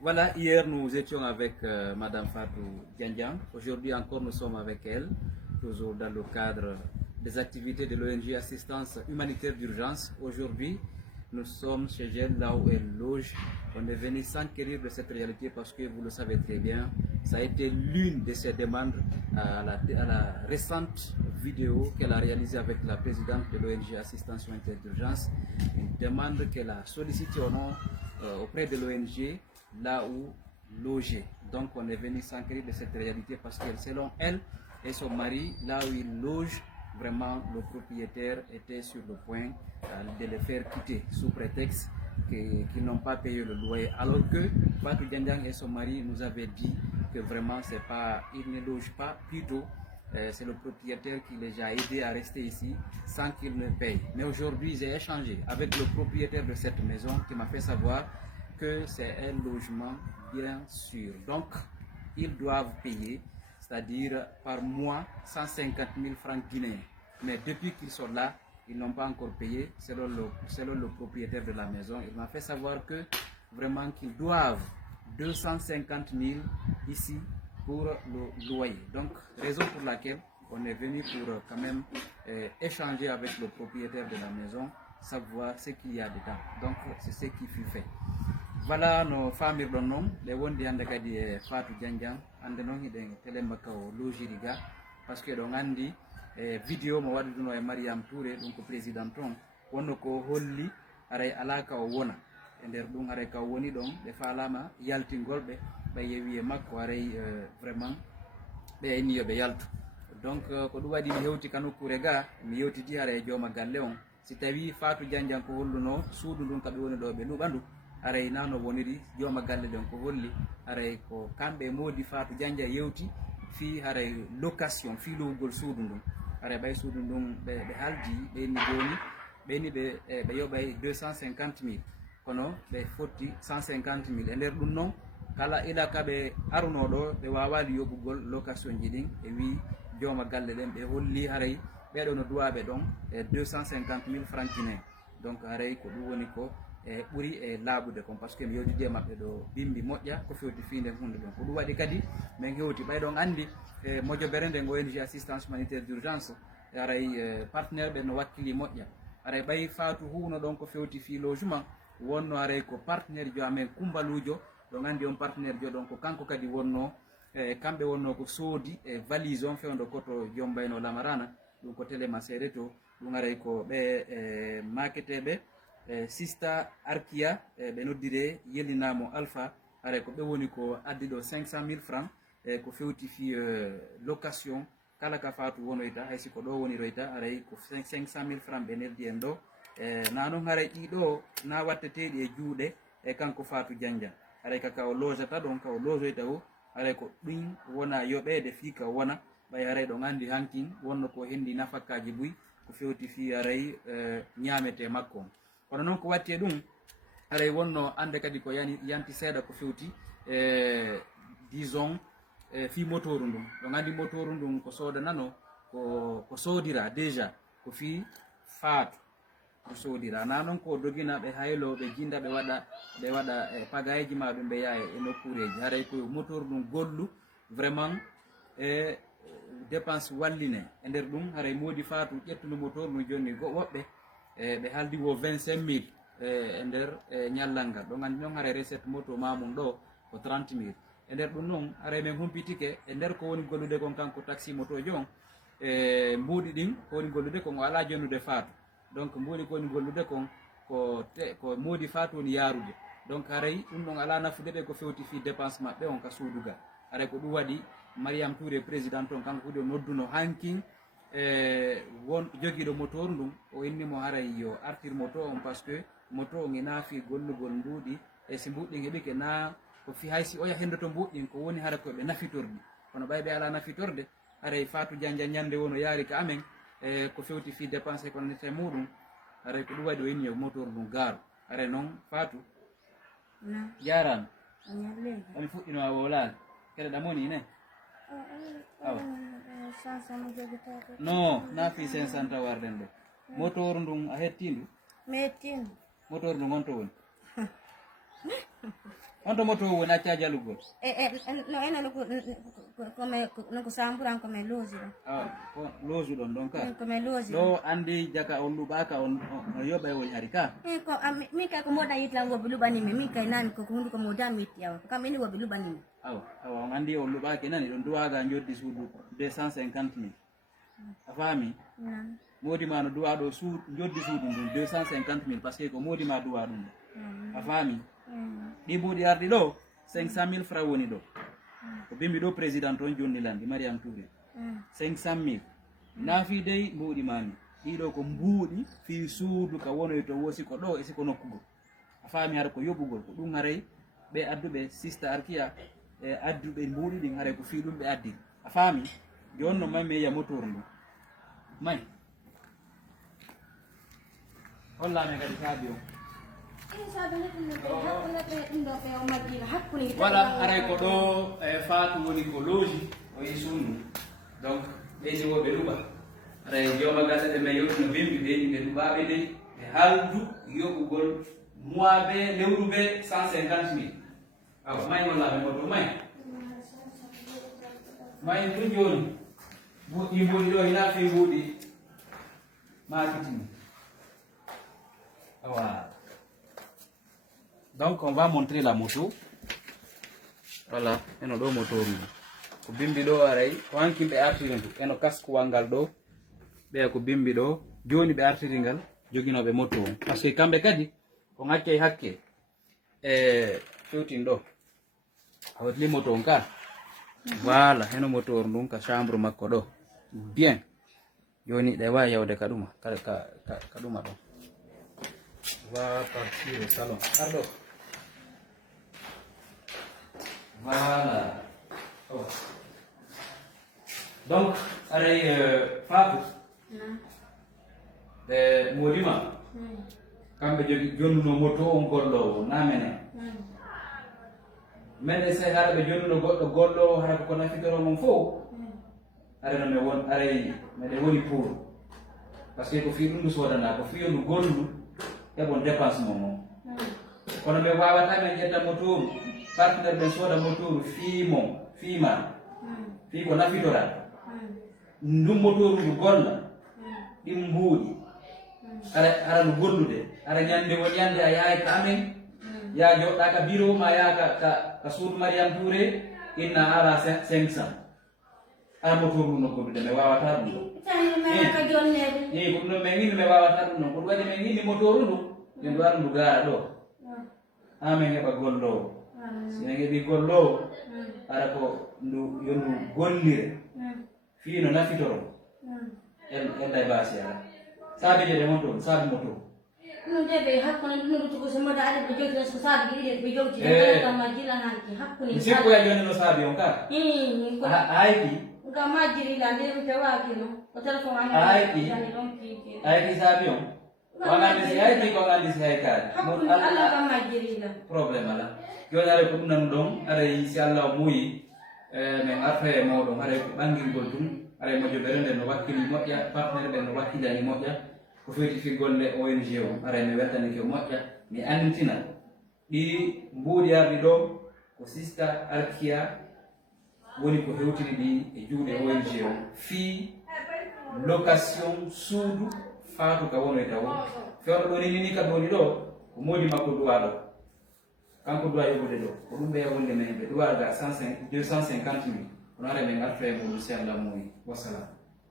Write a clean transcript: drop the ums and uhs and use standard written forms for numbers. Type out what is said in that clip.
Voilà, hier nous étions avec Madame Fatou Diandiang. Aujourd'hui encore nous sommes avec elle, toujours dans le cadre des activités de l'ONG Assistance Humanitaire d'Urgence. Aujourd'hui, nous sommes chez elle, là où elle loge. On est venu s'enquérir de cette réalité parce que vous le savez très bien, ça a été l'une de ses demandes à la récente vidéo qu'elle a réalisée avec la présidente de l'ONG Assistance Humanitaire d'Urgence. Une demande qu'elle a sollicitée au nom auprès de l'ONG, là où loger. Donc on est venu s'enquérir de cette réalité parce que selon elle et son mari, là où ils logent, vraiment le propriétaire était sur le point de les faire quitter sous prétexte qu'ils n'ont pas payé le loyer. Alors que Fatou Diandiang et son mari nous avaient dit que vraiment c'est pas, ils ne logent pas, plutôt c'est le propriétaire qui les a aidés à rester ici sans qu'ils ne payent. Mais aujourd'hui j'ai échangé avec le propriétaire de cette maison qui m'a fait savoir que c'est un logement bien sûr. Donc, ils doivent payer, c'est-à-dire par mois, 150 000 francs guinéens. Mais depuis qu'ils sont là, ils n'ont pas encore payé, selon le propriétaire de la maison. Il m'a fait savoir que vraiment qu'ils doivent 250 000 ici pour le loyer. Donc, raison pour laquelle on est venu pour quand même échanger avec le propriétaire de la maison, savoir ce qu'il y a dedans. Donc, c'est ce qui fut fait. Voilà no famirɗon noon ɓe wondi hannde kadi e Fatou Diandiang hannde noon hiɗen télé makka o logiri ga par ce que ɗon anndi vidéo mo waɗuduno e Mariame Touré ɗum ko président on wonno ko holli haray ala ka o wona e nder ɗum haray ka o woni ɗon ɓe falama yaltingol ɓe ɓe yewi e makko haray vraiment ɓe inni yoɓe yaltu donc ko ɗum waɗi mi hewti ka nokkure ga mi yewtiti haray e jooma galle on si tawi Fatou Diandiang ko holluno suudu ndun kaɓe woni ɗo ɓe luɓandu aray nano woniri jooma galle ɗen ko holli aray ko kamɓe modi Fatou Diandiang yewti fi haray location fi lowgol suudu ndun aray ɓay suudu ndun ɓe haldi ɓeni joni ɓeni ɓe yoɓay 250 000 kono ɓe fotti 150 000 e nder ɗum noon kala ila kaɓe aruno ɗo ɓe wawali yoɓugol location ji ɗin e wi jooma galle ɗen ɓe holli haray ɓeɗo no duwaɓe ɗon e 250 000 francs guinéen donc haray ko ɗum woni ko e ɓuri e laaɓude kon par ce que mi yewtidi e maɓɓe ɗo bimbi moƴƴa ko fewti fi nden hunde ɗon ko ɗum waɗi kadi min hewti ɓayɗon anndi e mojobere nden ONG assistance humanitaire d' urgence aray partenaire ɓe no wakkili moƴƴa aray ɓay Fatou huuno ɗon ko fewti fi logement wonno aray ko partenaire jo amen Kumbalujo ɗon anndi on partenaire jo ɗon ko kanko kadi wonno kamɓe wonno ko soodi e valise on fewndo koto Jombayno Lamarana ɗum ko téléma seede to ɗum aray ko ɓe maketeɓe Sista Arkia ɓe noddire yellinamo Alpha aray ko ɓe woni ko addi ɗo 500 000 francs ko fewti fi location kala ka Fatou wonoyta hay siko ɗo woniroyta aray ko 500 000 francs ɓe neldi en ɗo na noon haray ɗiɗo na watteteɗi e juuɗe e kanko Fatou Diandiang aray kaka o lojata ɗon ka o lojoyta o aray ko ɗum wona yoɓede fi ka wona ɓay aray ɗon anndi hankin wonno ko hendi nafakkaji buy ko fewti fi aray ñamete makko on kono noon ko watti e ɗum aray wonno ande kadi ko yanti seeɗa ko fewti disons fi motoru ndun ɗon anndi motoru ndun ko sodanano ko soodira déjà ko fi Fatou ko soodira na noon ko dogina ɓe haylo ɓe jinda ɓe waɗa pagayeji ma ɗum ɓe yaha e nokkureji haray ko motoru ndun gollu vraiment e dépense walline e nder ɗum haray modi Fatou ƴettuno motoru ndun joni woɓɓe ɓe haldi wo 25 000 e nder ñallal ngal ɗon anndi noon haray recette moto mamum ɗo ko 30 000 e nder ɗum noon haray min humpitike e nder ko woni gollude kon kanko taxi moto jon e mbuuɗi ɗin ko woni gollude kon o ala jonnude Fatou donc mbuuɗi ko woni gollude kon ko modi Fatou woni yaarude donc haray ɗum ɗon ala nafude ɓe ko fewti fi dépense maɓɓe on ka suudugal haray ko ɗum waɗi Mariame Touré président on kanko huuɗi o nodduno hankin won jogiiɗo motoru ndun o innimo haray yo artir moto on par ce que moto on e naafi gollugol mbuuɗi e si mbuɗɗin heɓike na ko fi hay si oya hendoto mbuɗɗin ko woni hara koɓe nafitorɗi kono ɓay ɓe ala nafitorde haray Fatou Diandiang ñande won o yaari ka amen ko fewti fi dépensé ko nete muɗum haray ko ɗum waɗi o inni yo motoru ndun gaaru haray noon Fatou jarano omi fuɗɗino a wolaade kede ɗamoni ne awa non na fi 500 tawarden ɗo motoru ndun a hettindu mi hettindu motoru ndun gonto woni on to moto wona tiaja lugol no ena ko samburan ko me lozi ko lozu don donc ko me lozi do andi jaka on lubaka on yoba wol harika ko mi ka ko moda yitla ngo bilubani mi kay nan ko hundu ko moda mit yawa kam ni wo bilubani aw andi on lubaka nan don duwaga joddi suudu 250,000 afami modi ma no duwa do suud joddi suudu 250,000 parce que ko modi ma duwa dum afami di budi ardi do 500,000 francs woni do ko bimbi do president on jonni landi Mariam Touré 500,000 nafi dey mbuudi mami ɗiɗo ko mbuudi fi suudu ka wonoy to wosi ko ɗo e siko nokkugo a faami hara ko yoɓugol ko ɗum haray ɓe adduɓe sista arkiya e adduɓe mbuudi ɗin haray ko fi ɗum ɓe addi a faami joni no may mi yiya motor ndu may hollami kadi saabi o voilà haray ko ɗo e faatu woni ko looji o yi sundu donc ɓeyni woɓe ɗuɓa haray joma galle ɗe men yoɗi no bimbi ɓeyni ɓe ɗuɓaɓe dey e haaldu yoɓugol mois ɓe lewru ɓe 150,000 awa may hollami moto may ɗum joni buɗɗi mbuɗi ɗo hina fi mbuɗi makitini awa. Donc on va montrer la moto. Voilà, eno do moto ru. Ko bimbi do aray, ko hanki be artirindu. Eno casque wangal do. Be ko bimbi do, joni be artiringal, jogino be moto. Parce que kambe kadi ko ngakke hakke shooting do. Awatli moto onka. Voilà, eno moto ndum ka chambre makko do. Bien. Joni de wa yawde kaduma, kaduma do. Va partir au salon. Pardon. Voilà. Oh. Donc, allez, Fatou. Modima. Quand je donne nos motos, on gollo, namena. Mais c'est là que je donne nos gollo, à qu'on a fait dans mon faux. Allez, me won, allez, mais les woni pour. Parce que au fil nous soit dans la coffee, nous gollo. E bon dépense momo kono be wawata men jetta motoru partenaire ben soda motoru fiima fi ko nafitora ndum motoru du golla dim mbuudi ara no gollude ara nyande won yande a yaay ka amen ya jodda ka bureau ma ya ka suud Mariam Touré inna ala 500 ara motoru no gollude me wawata dum ni ko no me ngi me wawata dum ko wadi me ngi motoru dum en do arandu gara do amen heba gollo sina ngebi gollo ara ko ndu yondu gollire fi no nafitoro en dai basi ala sabe je moto sabe moto no debe hakko no to ko sama da ale bejo so sabe ide bejo ji ta majila hanki hakko ni siko ya joni no sabe on ka ko aiki ga majiri la de te wa kino o telefon ani aiki sabe on wangandi si hay ko ngandi si hay ka mo Allah ga majiri la problème ala yo ñare ko nan don ara insha Allah muy men affaire mo do hare ko bangil gol dum ara mo joberende no wakkili moƴƴa partenaire ben no wakkilani moƴƴa ko feti fi golle ONG o ara mi wertani ko moƴƴa mi anditina di mbuudi ardi do ko sista Arkia woni ko hewtini di e juude ONG o fi location suudu Fatou ka wono taw fewdo do ni ka doni do ko modi makko duwa do kanko duwa yobude do ko dum be wonde men be duwa ga 250,000 on ara men affaire mo inshallah moy wassalam.